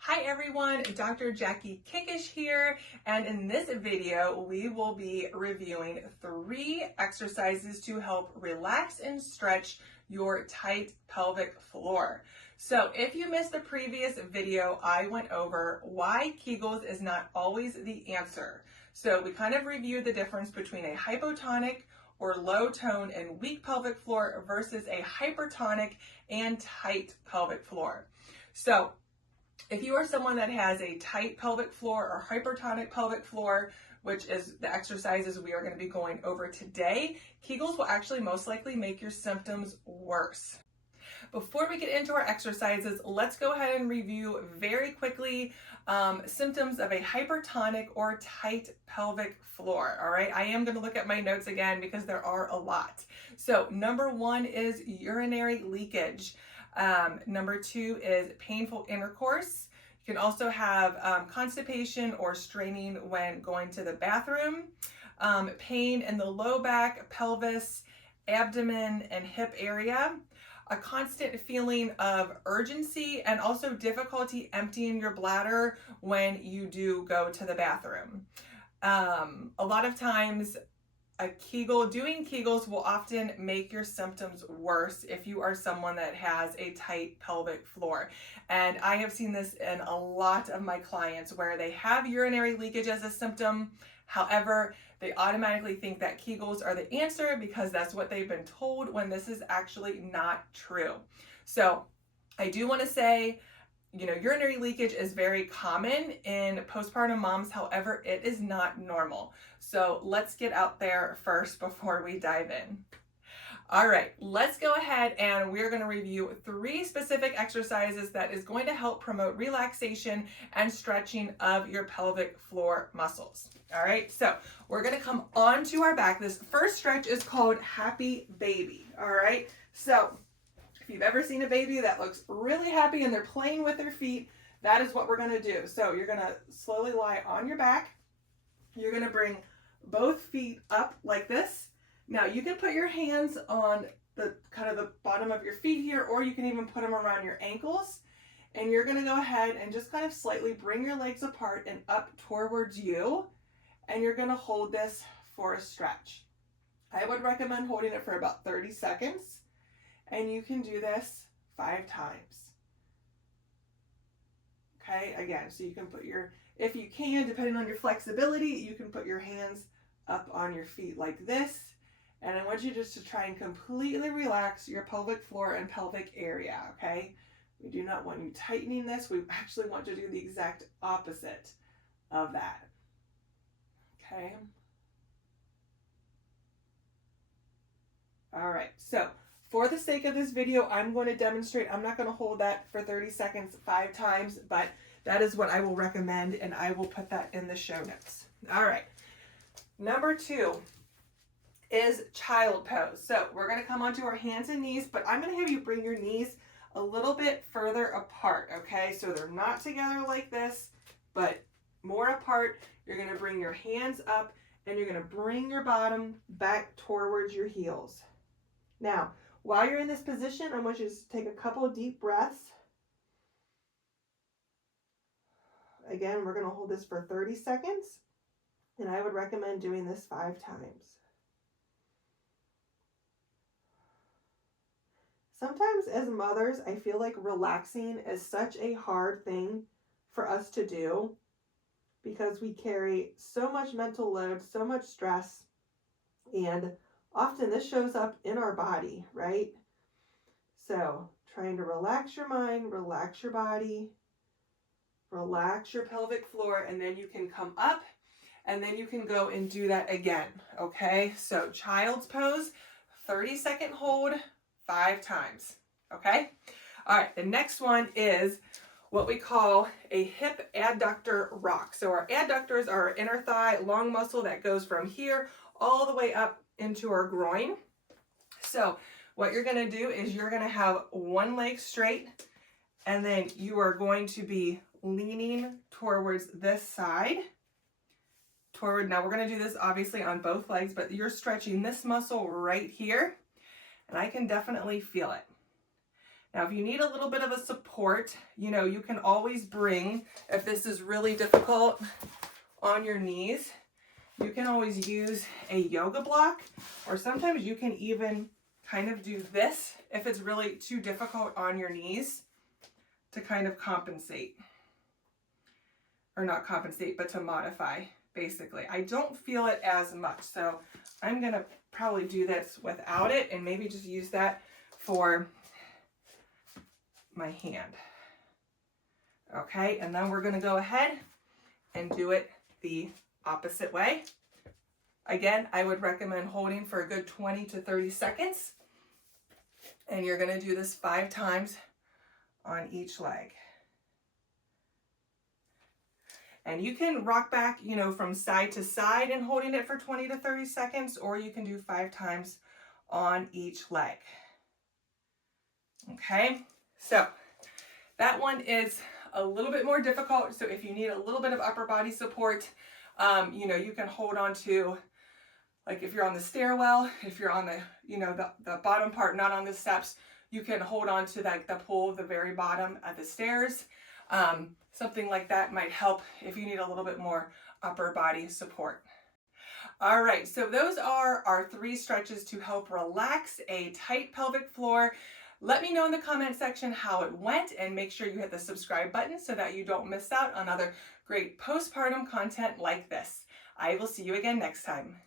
Hi everyone, Dr. Jackie Kickish here, and in this video we will be reviewing 3 exercises to help relax and stretch your tight pelvic floor. So if you missed the previous video, I went over why Kegels is not always the answer. So we kind of reviewed the difference between a hypotonic or low tone and weak pelvic floor versus a hypertonic and tight pelvic floor. So if you are someone that has a tight pelvic floor or hypertonic pelvic floor, which is the exercises we are going to be going over today, Kegels will actually most likely make your symptoms worse. Before we get into our exercises, let's go ahead and review very quickly symptoms of a hypertonic or tight pelvic floor. All right, I am going to look at my notes again because there are a lot. So number 1 is urinary leakage. Number 2 is painful intercourse. You can also have constipation or straining when going to the bathroom, pain in the low back, pelvis, abdomen, and hip area, a constant feeling of urgency, and also difficulty emptying your bladder when you do go to the bathroom. A lot of times, doing Kegels will often make your symptoms worse if you are someone that has a tight pelvic floor. And I have seen this in a lot of my clients where they have urinary leakage as a symptom. However, they automatically think that Kegels are the answer because that's what they've been told, when this is actually not true. So I do want to say, urinary leakage is very common in postpartum moms. However, it is not normal. So let's get out there first before we dive in. All right, let's go ahead and we're going to review 3 specific exercises that is going to help promote relaxation and stretching of your pelvic floor muscles. All right, so we're going to come onto our back. This first stretch is called Happy Baby. All right, so if you've ever seen a baby that looks really happy and they're playing with their feet, that is what we're going to do. So you're going to slowly lie on your back. You're going to bring both feet up like this. Now you can put your hands on the bottom of your feet here, or you can even put them around your ankles. And you're going to go ahead and just kind of slightly bring your legs apart and up towards you. And you're going to hold this for a stretch. I would recommend holding it for about 30 seconds. And you can do this 5 times. Okay, again, so you can put if you can, depending on your flexibility, you can put your hands up on your feet like this. And I want you just to try and completely relax your pelvic floor and pelvic area, okay? We do not want you tightening this. We actually want to do the exact opposite of that, okay? All right, so for the sake of this video, I'm going to demonstrate. I'm not going to hold that for 30 seconds 5 times, but that is what I will recommend, and I will put that in the show notes. All right, number 2 is child pose. So we're going to come onto our hands and knees, but I'm going to have you bring your knees a little bit further apart, okay? So they're not together like this, but more apart. You're going to bring your hands up, and you're going to bring your bottom back towards your heels. Now, while you're in this position, I want you to take a couple of deep breaths. Again, we're going to hold this for 30 seconds, and I would recommend doing this 5 times. Sometimes as mothers, I feel like relaxing is such a hard thing for us to do because we carry so much mental load, so much stress, and often this shows up in our body, right? So trying to relax your mind, relax your body, relax your pelvic floor, and then you can come up and then you can go and do that again, okay? So child's pose, 30-second hold, 5 times, okay? All right, the next one is what we call a hip adductor rock. So our adductors are our inner thigh, long muscle that goes from here all the way up into our groin. So what you're going to do is you're going to have one leg straight, and then you are going to be leaning towards this side. Now we're going to do this obviously on both legs, but you're stretching this muscle right here, and I can definitely feel it. Now, if you need a little bit of a support, you know, you can always bring, if this is really difficult on your knees, you can always use a yoga block, or sometimes you can even kind of do this if it's really too difficult on your knees to kind of compensate. Or not compensate, but to modify, basically. I don't feel it as much, so I'm gonna probably do this without it and maybe just use that for my hand. Okay, and then we're gonna go ahead and do it the opposite way. Again, I would recommend holding for a good 20 to 30 seconds. And you're gonna do this 5 times on each leg. And you can rock back, you know, from side to side and holding it for 20 to 30 seconds, or you can do 5 times on each leg. Okay, so that one is a little bit more difficult. So if you need a little bit of upper body support, you know, you can hold on to, like if you're on the stairwell, if you're on the, you know, the bottom part, not on the steps, you can hold on to like the pole of the very bottom of the stairs. Something like that might help if you need a little bit more upper body support. All right, so those are our 3 stretches to help relax a tight pelvic floor. Let me know in the comment section how it went, and make sure you hit the subscribe button so that you don't miss out on other great postpartum content like this. I will see you again next time.